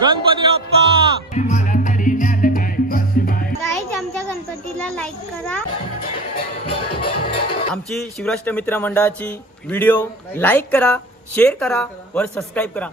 Ganpati Bappa. Guys आमच्या गणपतीला like करा. आमची शिवराष्ट्र मित्र मंडळाची व्हिडिओ लाईक करा, शेअर करा वर सबस्क्राईब करा.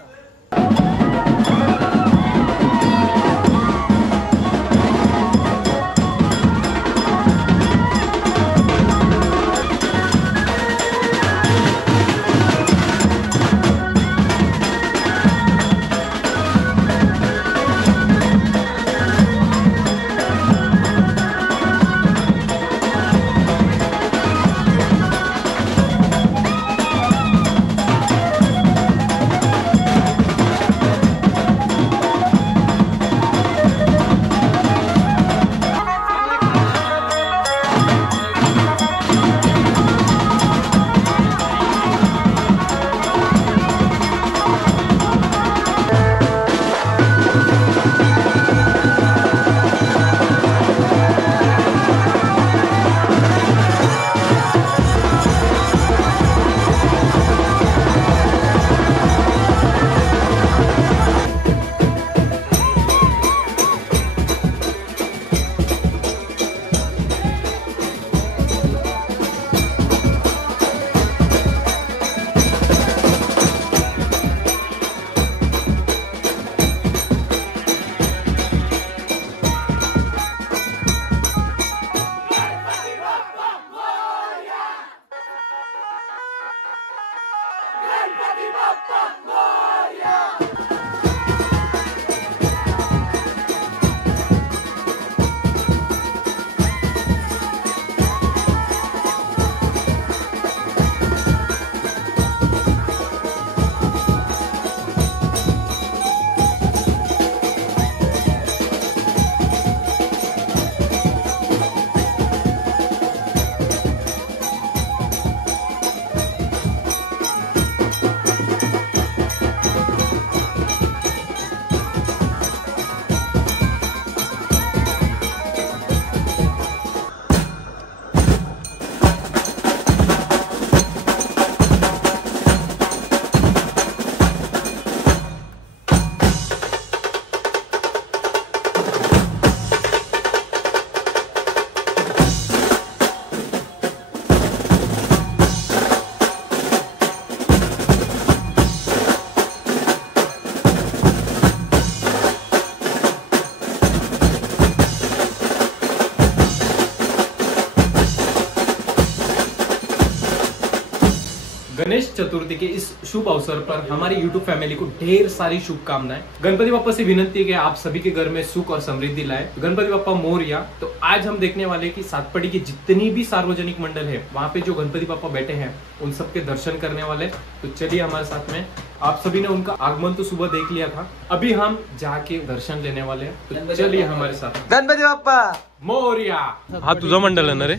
गणेश चतुर्थी के इस शुभ अवसर पर हमारी YouTube फैमिली को ढेर सारी शुभकामनाएं। गणपति बाप्पा से विनती है कि आप सभी के घर में सुख और समृद्धि लाए। गणपति बाप्पा मोरया। तो आज हम देखने वाले कि सातपड़ी की जितनी भी सार्वजनिक मंडल है वहाँ पे जो गणपति बाप्पा बैठे हैं उन सबके दर्शन करने वाले। तो चलिए हमारे साथ में। आप सभी ने उनका आगमन तो सुबह देख लिया था, अभी हम जाके दर्शन लेने वाले हैं। तो चलिए हमारे साथ। गणपती बाप्पा मोरया। हा तुझा मंडल आहे ना रे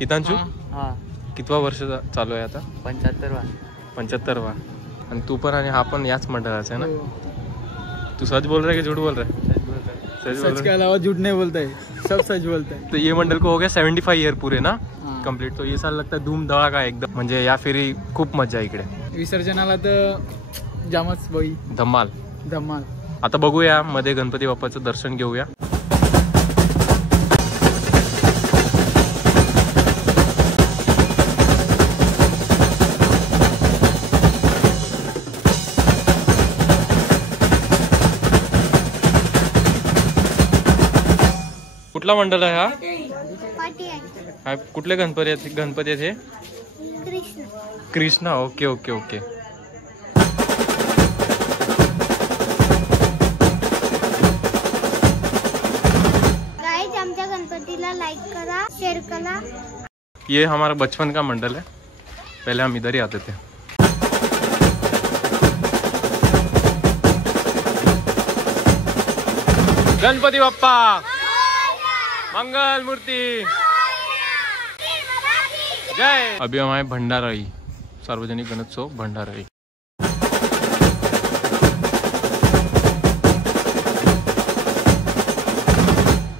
हितांशु? हा. कितवा वर्ष चालू आहे आता? 75वा. आणि तू पण आणि हा पण याच मंडळाचा आहे ना? तू सच बोल रहा है कि झूठ बोल रहा है? सच के अलावा झूठ नहीं बोलता है, सब सच बोलता है. तो ये मंडल को हो गया 75 ईयर पूरे ना कंप्लीट. तो ये साल लगता है धूम धड़ाका एकदम. म्हणजे या फेरी खूप मजा इकडे. विसर्जनाला तर जामच बाई धमाल. आता बघूया मध्ये गणपती बाप्पाचं दर्शन घेऊया. कुठला मंडळ आहे हा? कुठले गणपती आहेत हे? Krishna. Okay okay okay. Guys आमच्या गणपतीला लाइक करा, शेयर करा. ये हमारा बचपन का मंडल है, पहले हम इधर ही आते थे. गणपती बाप्पा मंगल मूर्ति जय. अभी हमारे भंडाराई सार्वजनिक गणेशोत्सव भंडाराई.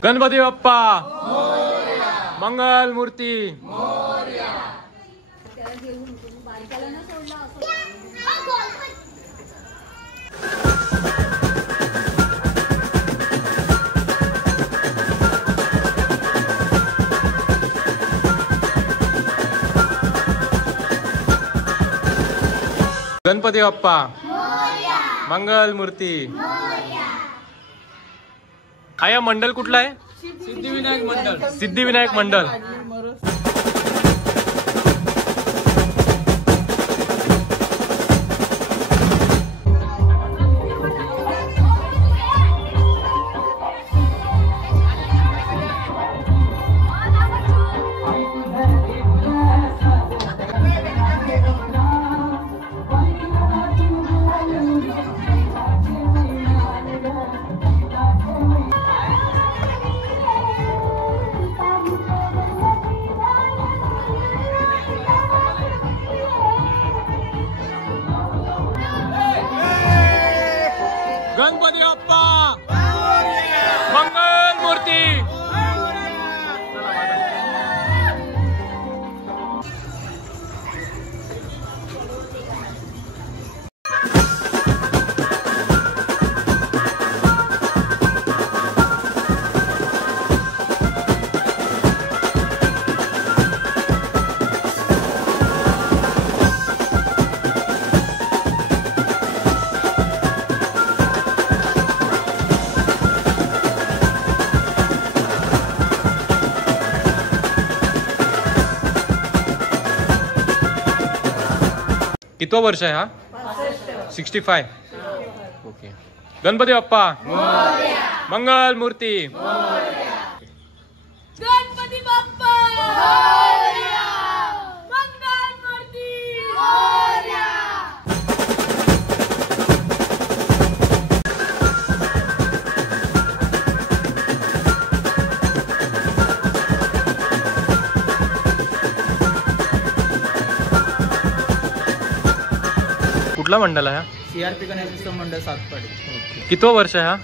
गणपती बाप्पा मंगल मूर्ती गणपती बाप्पा मंगल मूर्ती. हा मंडल कुठला आहे? सिद्धिविनायक मंडळ. सिद्धिविनायक मंडल. गणपती बाप्पा मंगल मूर्ती. कितवा वर्ष आहे हा? 65. ओके. गणपती बाप्पा मंगल मूर्ती. गणपती बाप्पा मंगल मूर्ती. कुठला मंडल आहे हा? CRP गणेश मंडळ सातपाडी. कितवा वर्ष आहे हा?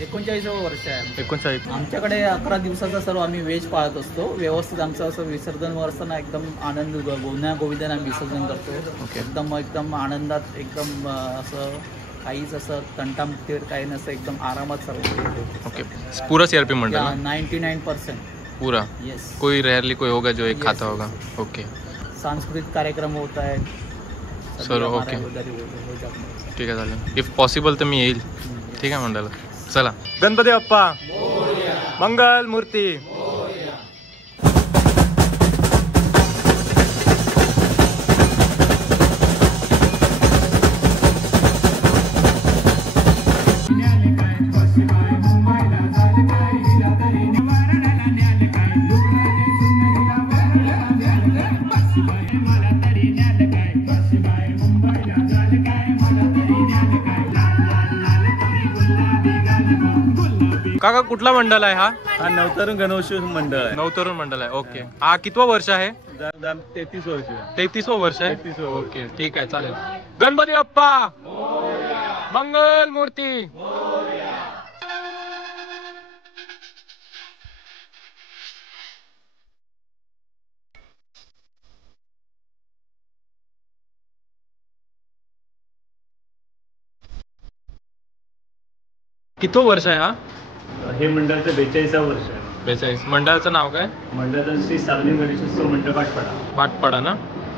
39वे वर्ष आहे. 39. आमच्याकडे 11 दिवसाचा सर्व आम्ही वेज पाळत असतो. व्यवस्थित आमचं असं विसर्जन असताना एकदम आनंद गोंधळा गोविंदाने आम्ही विसर्जन करतो. ओके. एकदम आनंदात एकदम असं काहीच असं तंटामुक्ती वगैरे काही नसतं, एकदम आरामात सर्व. ओके. पूरा CRP मंडल ना? 99% पूरा. येस. कोई रेयरली कोई होगा जो एक Yes, खाता yes, होगा. yes. ओके. सांस्कृतिक कार्यक्रम होत आहेत. सर्व ओके. ठीक आहे चालेल. इफ पॉसिबल तर मी येईल. ठीक आहे मंडळ. चला. गणपती बाप्पा मंगल मूर्ती. काका कुठला मंडल आहे हा? हा नवतरुण गणेशोत्सव मंडळ आहे. नवतरुण मंडल आहे. ओके. हा कितवा वर्ष आहे? 33 वर्ष. 33वं वर्ष आहे. 33वं वर्ष. ओके ठीक आहे चालेल. गणपती बाप्पा मंगल मूर्ती. कितवं वर्ष आहे हा? हे मंडळाचं 42वं वर्ष आहे. 42. मंडळाचं नाव काय? मंडळाचं श्री सार्वजनिक गणेशोत्सव मंडळ पाटपाडा. पाटपाडा ना?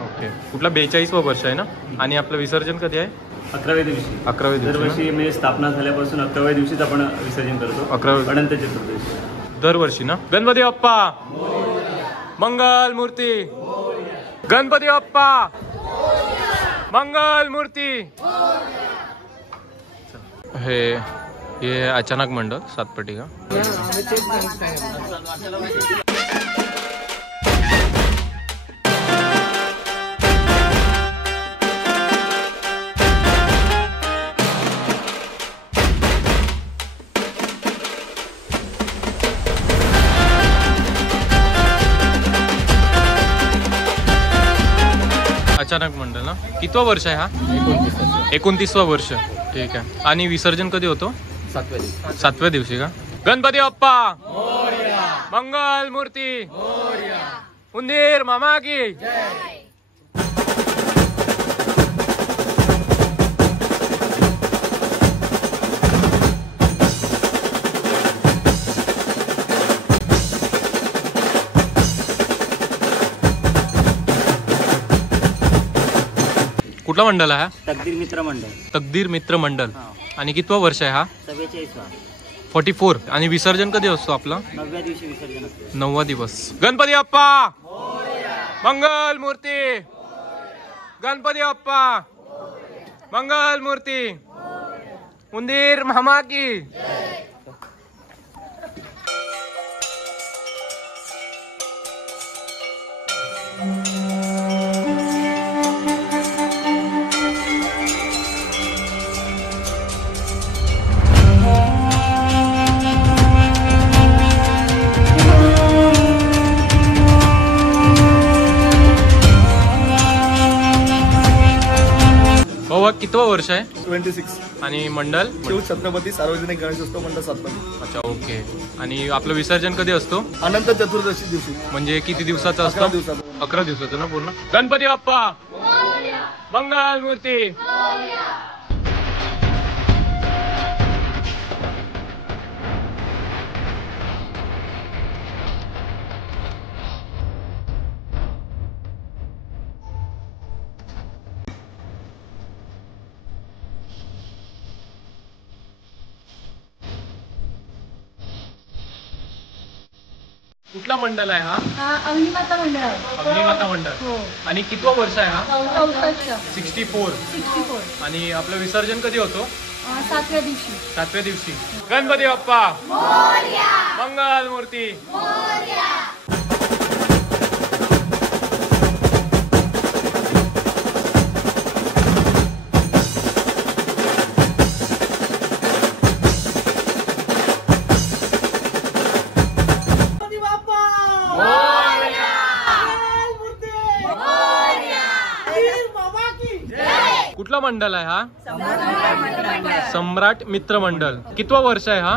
ओके. कुठला 42वं वर्ष आहे ना? आणि आपलं विसर्जन कधी आहे? 11व्या दिवशी. 11व्या दिवशी. दरवर्षी म्हणजे स्थापना झाल्यापासून 11व्या दिवशीच आपण विसर्जन करतो. 11व्या. अनंत चतुर्दशी दरवर्षी ना? गणपती बाप्पा मंगल मूर्ती. गणपती बाप्पा मंगल मूर्ती. ये अचानक मंडल सातपटी का? अचानक मंडल ना? कितवा वर्ष आहे हा? 29वं वर्ष. ठीक आहे. आणि विसर्जन कधी होतो? 7व्या दिवशी. 7व्या दिवशी का? गणपती बाप्पा मंगल मूर्ती उंदीर मामा की कुठला मंडळ आहे? तकदीर मित्र मंडळ. तकदीर मित्र मंडळ. आणि कितवा वर्ष आहे हा? 44. 44. आणि विसर्जन कधी असतो आपला? 9व्या दिवशी विसर्जन असतं. 9वा दिवस. गणपती बाप्पा मंगल मूर्ती. गणपती बाप्पा मंगल मूर्ती उंदीर मामा की. भाऊ कितवा वर्ष आहे? 26. आणि मंडळ? शिव छत्रपती सार्वजनिक गणेशोत्सव मंडळ सातपडी. अच्छा ओके. आणि आपलं विसर्जन कधी असतो? अनंत चतुर्दशी दिवशी. म्हणजे किती दिवसाचा 11 असतो? दिवसाचा. 11 दिवसाचं ना पूर्ण. गणपती बाप्पा मंगल मूर्ती. कुठला मंडळ आहे हा? अग्निमाता मंडळ आहे. अग्निमाता मंडळ. हो. आणि कितवा वर्ष आहे हा? 64. 64. आणि आपलं विसर्जन कधी होतो? 7व्या दिवशी. 7व्या दिवशी. गणपती बाप्पा मंगल मूर्ती. कुठला मंडळ आहे हा? सम्राट मित्र मंडळ. कितवा वर्ष आहे हा?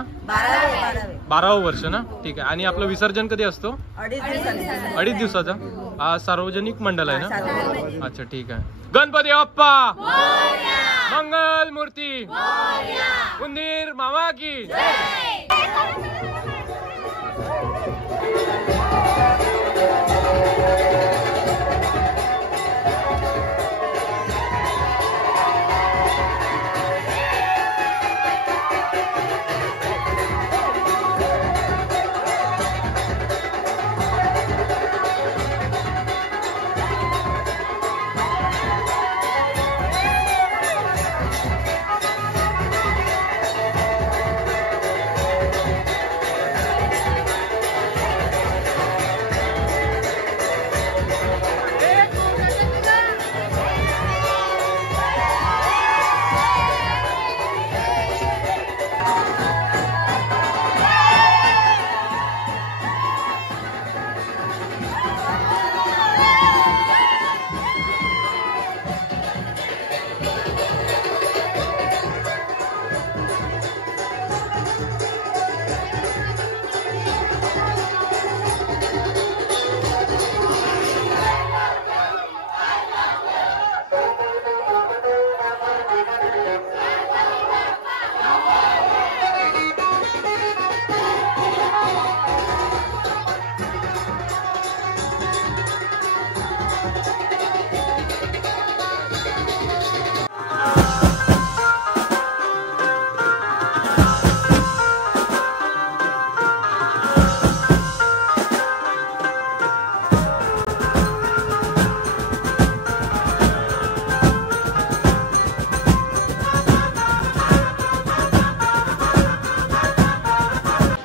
12वं वर्ष ना. ठीक आहे. आणि आपलं विसर्जन कधी असतो? 2.5 दिवसाचा. हा सार्वजनिक मंडळ आहे ना. अच्छा ठीक आहे. गणपती बाप्पा मंगल मूर्ती उंदीर मामा की.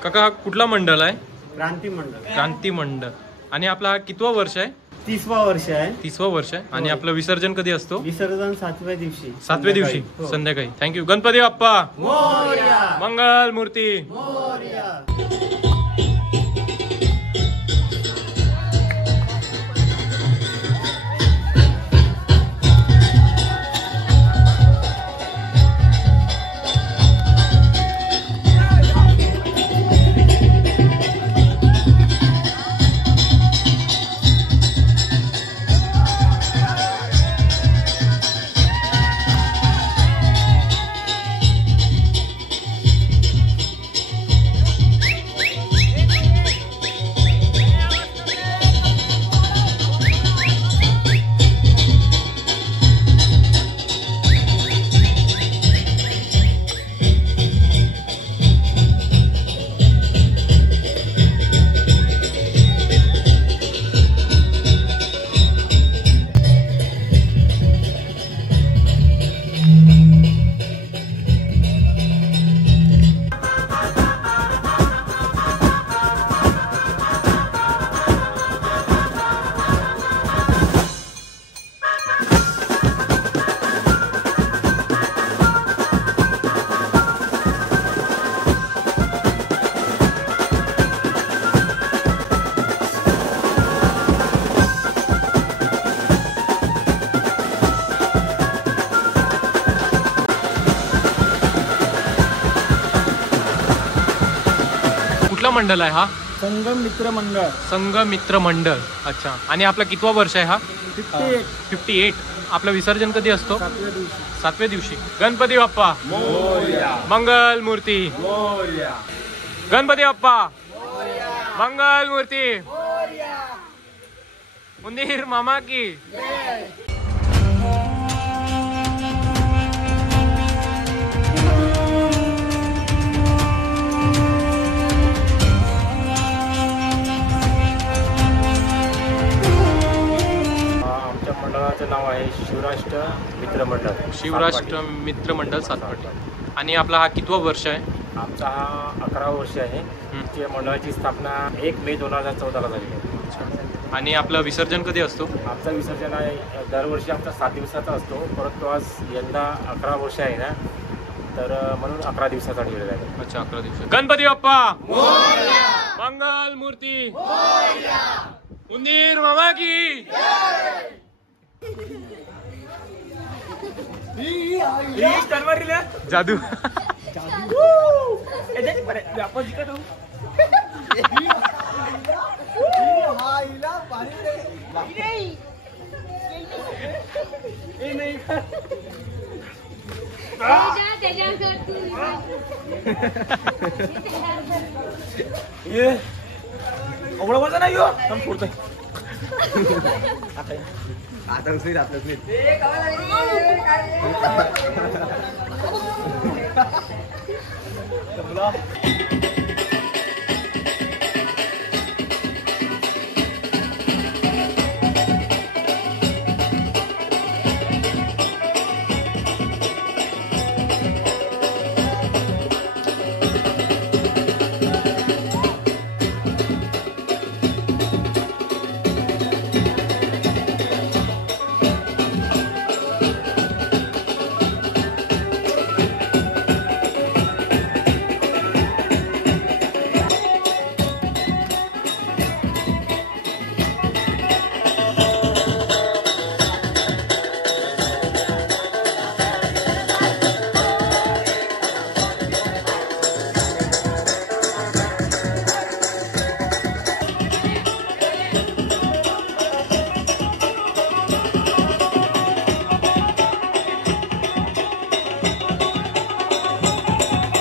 काका कुठला मंडळ आहे? क्रांती मंडळ. क्रांती मंडळ. आणि आपला कितवा वर्ष आहे? 30वा वर्ष आहे. 30वा वर्ष आहे. आणि आपलं विसर्जन कधी असतो? विसर्जन 7व्या दिवशी. 7व्या दिवशी संध्याकाळी. थँक्यू. गणपती बाप्पा मंगल मूर्ती. कुठला मंडळ आहे हा? संगम मित्र मंडळ. संघ मित्र मंडळ. अच्छा. आणि आपला कितवा वर्ष आहे हा? 58. आपलं विसर्जन कधी असतो? 7व्या दिवशी. गणपती बाप्पा मंगल मूर्ती. गणपती बाप्पा मंगल मूर्ती. उंदीर मामा की. आमच्या मंडळाचं नाव आहे शिवराष्ट्र मित्र मंडळ. शिवराष्ट्र मित्र मंडळ सातपाटी. आणि आपला हा कितवा वर्ष आहे? आमचा हा 11वा वर्ष आहे. त्या मंडळाची स्थापना 1 मे 2014ला झाली आहे. आणि आपलं विसर्जन कधी असतो? आमचा विसर्जन आहे दरवर्षी आमचा 7 दिवसाचा असतो, परंतु आज यंदा 11 वर्ष आहे ना, तर म्हणून 11 दिवसाचा ठेवलेला आहे. अच्छा, 11 दिवस. गणपती बाप्पा मंगल मूर्ती. उंदीर मामा की. जादू. आता उचली राहतच नाही.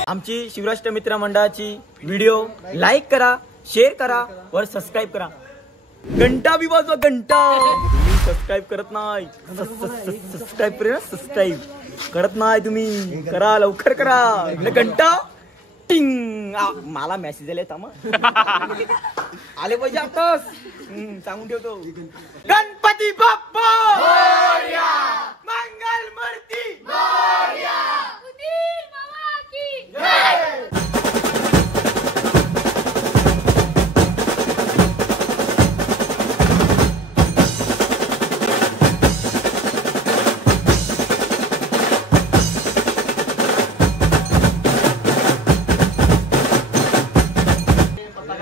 आमची शिवराष्ट्र मित्र मंडळाची व्हिडिओ लाईक करा, शेअर करा वर सबस्क्राईब करा. घंटा बी वाजवा, घंटा. तुम्ही सबस्क्राईब करत नाही. सबस्क्राईब करा. सबस्क्राईब करत नाही तुम्ही, करा लवकर करा. घंटा टिंग. मला मेसेज आले थांबा. आले पाहिजे आताच. सांगून ठेवतो. गणपती बाप्पा मंगल मूर्ती.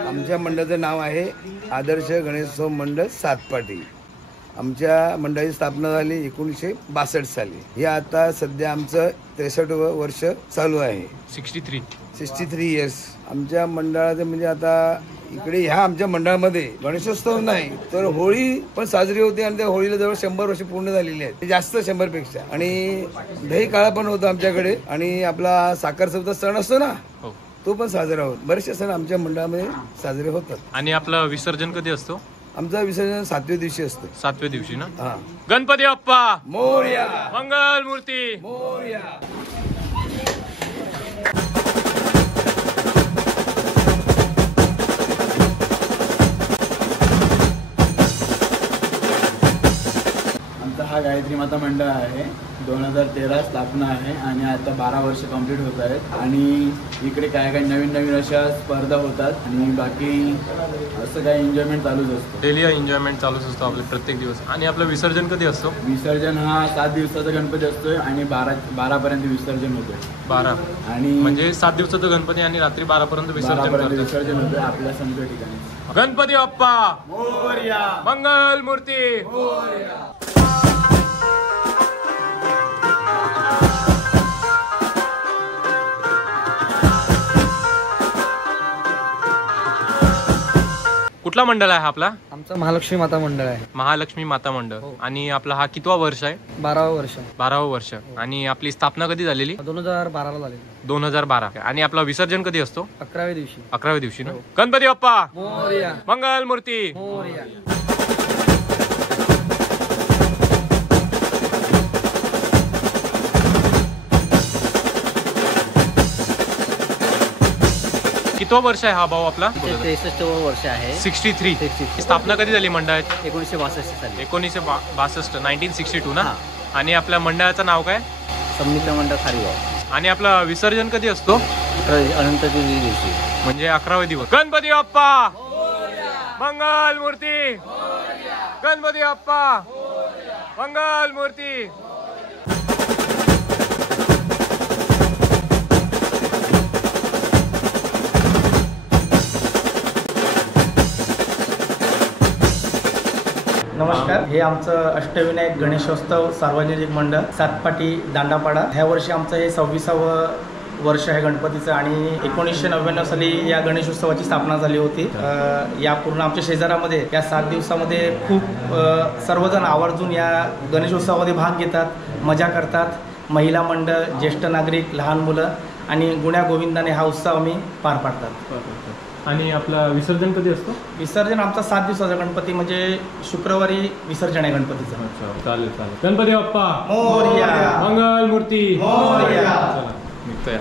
आमच्या मंडळाचं नाव आहे आदर्श गणेशोत्सव मंडळ सातपाटी. आमच्या मंडळाची स्थापना झाली 1962 साली. हे आता सध्या आमचं 63वं वर्ष चालू आहे. 63 इयर्स. आमच्या मंडळाचं म्हणजे आता इकडे ह्या आमच्या मंडळामध्ये गणेशोत्सव नाही तर होळी पण साजरी होते आणि त्या होळीला जवळ 100 वर्ष पूर्ण झालेली आहेत, जास्त 100 पेक्षा. आणि दही काळा पण होता आमच्याकडे. आणि आपला साखर चौथा सण असतो ना, तो पण साजरा होतो. बरेचसे सण आमच्या मंडळामध्ये साजरे होतात. आणि आपलं विसर्जन कधी असतो? आमचा विसर्जन 7व्या दिवशी असतो. 7व्या दिवशी ना. हा. गणपती बाप्पा मोरया. मंगल मूर्ती. मोरया. आमचा हा गायत्री माता मंडळ आहे. 2013 स्थापना आहे आणि आता 12 वर्ष कंप्लीट होत आहेत. आणि इकडे काय काय नवीन नवीन अशा स्पर्धा होतात आणि बाकी असं काही एन्जॉयमेंट चालूच असतो. डेली एन्जॉयमेंट चालूच असतो आपले प्रत्येक दिवस. आणि आपलं विसर्जन कधी असतो? विसर्जन हा 7 दिवसाचा गणपती असतोय आणि 12 पर्यंत विसर्जन होतोय. 12 आणि म्हणजे 7 दिवसाचा गणपती आणि रात्री 12 पर्यंत विसर्जन होतोय आपल्या समजा ठिकाणी. गणपती बाप्पा मोरया. मंगल मूर्ती. कुठला मंडळ आहे आपला? आमचं महालक्ष्मी माता मंडळ आहे. महालक्ष्मी माता मंडळ. आणि आपला हा कितवा वर्ष आहे? 12वा वर्ष. 12वा वर्ष. आणि आपली स्थापना कधी झालेली? 2012 झालेली. 2012. आणि आपला विसर्जन कधी असतो? 11व्या दिवशी. 11व्या दिवशी ना. गणपती बाप्पा मोरया. मंगल मूर्ती मोरया. कितवा वर्ष आहे हा भाऊ आपला? 63 वर्ष आहे. 63. स्थापना कधी झाली मंडळाची? 1962 साली. 1962. 1962 ना. आणि आपल्या मंडळाचं नाव काय? संमित्र मंडळ खारीगाव. आणि आपला विसर्जन कधी असतो? अनंत चतुर्थी दिवशी म्हणजे 11वे दिवस. गणपती बाप्पा मंगल मूर्ती. गणपती बाप्पा मंगल मूर्ती. नमस्कार. हे आमचं अष्टविनायक गणेशोत्सव सार्वजनिक मंडळ सातपाटी दांडापाडा. ह्या वर्षी आमचं हे 26वं वर्ष आहे गणपतीचं. आणि 1999 साली या गणेशोत्सवाची स्थापना झाली होती. या पूर्ण आमच्या शेजारामध्ये या 7 दिवसामध्ये खूप सर्वजण आवर्जून या गणेशोत्सवामध्ये भाग घेतात, मजा करतात. महिला मंडळ, ज्येष्ठ नागरिक, लहान मुलं आणि गुण्या गोविंदाने हा उत्सव आम्ही पार पाडतात. आणि आपला विसर्जन कधी असतो? विसर्जन आमचा 7 दिवसाचा गणपती म्हणजे शुक्रवारी विसर्जन आहे गणपतीचं. चालेल चालेल. गणपती बाप्पा मोरया. मंगल मूर्ती मोरया. निघतोया.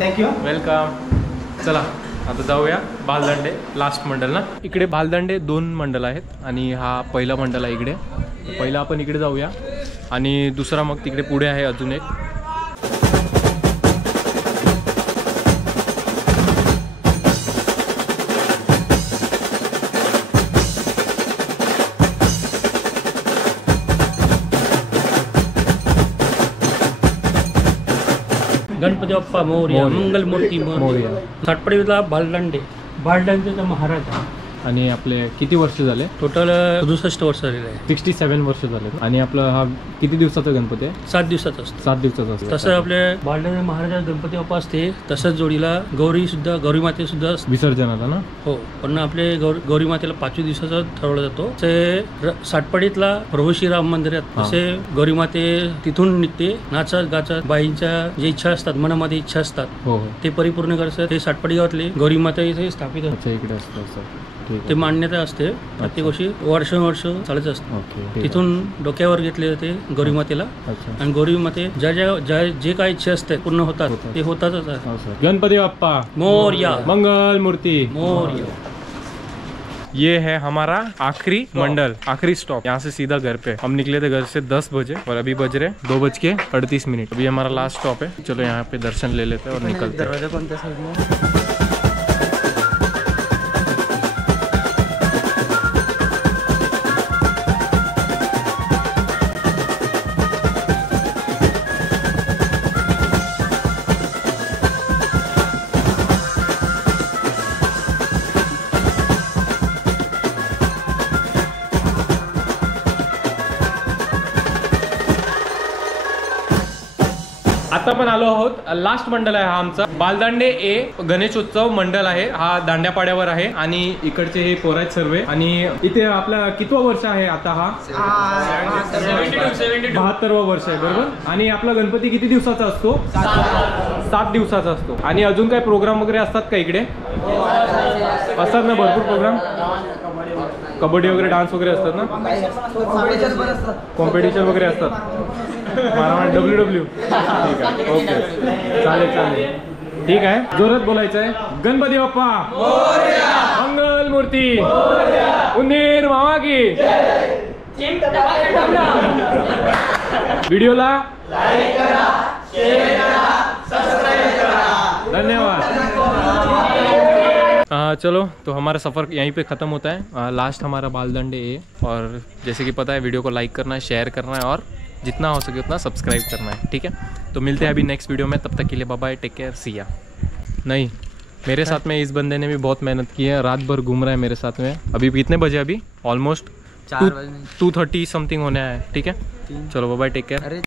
थँक्यू. वेलकम. चला आता जाऊया भालदांडे लास्ट मंडळ ना. इकडे भालदांडे 2 मंडळ आहेत आणि हा पहिला मंडळ आहे इकडे. पहिला आपण इकडे जाऊया आणि दुसरा मग तिकडे पुढे आहे अजून एक. गणपती बाप्पा मोरया. मंगल मूर्ती मोरया. सातपाडीला भालदांडेचा महाराज. आणि आपले किती वर्ष झाले? टोटल 67 वर्ष झालेलं आहे. 67 वर्ष झाले. आणि आपलं हा किती दिवसाचा गणपती आहे? 7 दिवसाचा असतो. 7 दिवसाचा असतो. तसं आपल्या भालदांडे महाराजा गणपती बाप्पा असते तसंच जोडीला गौरी माते सुद्धा विसर्जनाला ना. हो. पण आपले गौरी मातेला 5 दिवसाचा ठरवला जातो. ते सातपाडीतला प्रभू श्रीराम मंदिरात जसे गौरी माते तिथून निघते नाचत गाचत. बाईंच्या जे इच्छा असतात, मनामध्ये इच्छा असतात, हो ते परिपूर्ण करतात. ते सातपाडी गावातले गौरी माता इथे स्थापित होते. इकडे असतं. ते मान्यता असते. प्रत्येक वर्षी वर्ष चालत असते. तिथून डोक्यावर घेतले जाते गौरी मातेला. आणि गौरी माते ज्या जे काही इच्छा असते पूर्ण होतात ते होतातच. गणपती बाप्पा मोरया. मंगल मूर्ती मोरया. ये है हमारा आखिरी मंडल, आखिरी स्टॉप. यहाँ से सीधा घर पे. हम निकले थे घर से 10 बजे और अभी बज रहे 2:38. अभी हमारा लास्ट स्टॉप है. चलो यहाँ पे दर्शन ले लेते हैं और निकलते हैं. दरवाजा कोणत्या साईडला? आता पण आलो आहोत. लास्ट मंडळ आहे हा आमचा. भालदांडे ए गणेशोत्सव मंडळ आहे. हा दांड्यापाड्यावर आहे. आणि इकडचे हे पोर आहेत सर्व. आणि इथे आपला कितवा वर्ष आहे आता? हा 72वा वर्ष आहे. बरोबर. आणि आपला गणपती किती दिवसाचा असतो? 7 दिवसाचा असतो. आणि अजून काही प्रोग्राम वगैरे असतात का इकडे? असतात ना भरपूर प्रोग्राम. कबड्डी वगैरे, डान्स वगैरे असतात ना. कॉम्पिटिशन वगैरे असतात. WW. ठीक आहे. ओके. चालेल. ठीक आहे. जोरात बोलायचं आहे. गणपती बाप्पा मंगल मूर्ती. उंदीर मामा की. व्हिडिओला लाईक करा, शेअर करा, सबस्क्राइब करा. धन्यवाद. चलो तो हमारा सफ़र यहीं पे ख़त्म होता है. लास्ट हमारा भालदांडे ए. और जैसे कि पता है वीडियो को लाइक करना है, शेयर करना है और जितना हो सके उतना सब्सक्राइब करना है. ठीक है. तो मिलते हैं अभी नेक्स्ट वीडियो में. तब तक के लिए bye bye. Take care. See ya. नहीं, मेरे साथ में इस बंदे ने भी बहुत मेहनत की है. रात भर घूम रहा है मेरे साथ में. अभी कितने बजे? अभी ऑलमोस्ट 2:30 समथिंग होने आया है. ठीक है. चलो बाय बाय. Take care.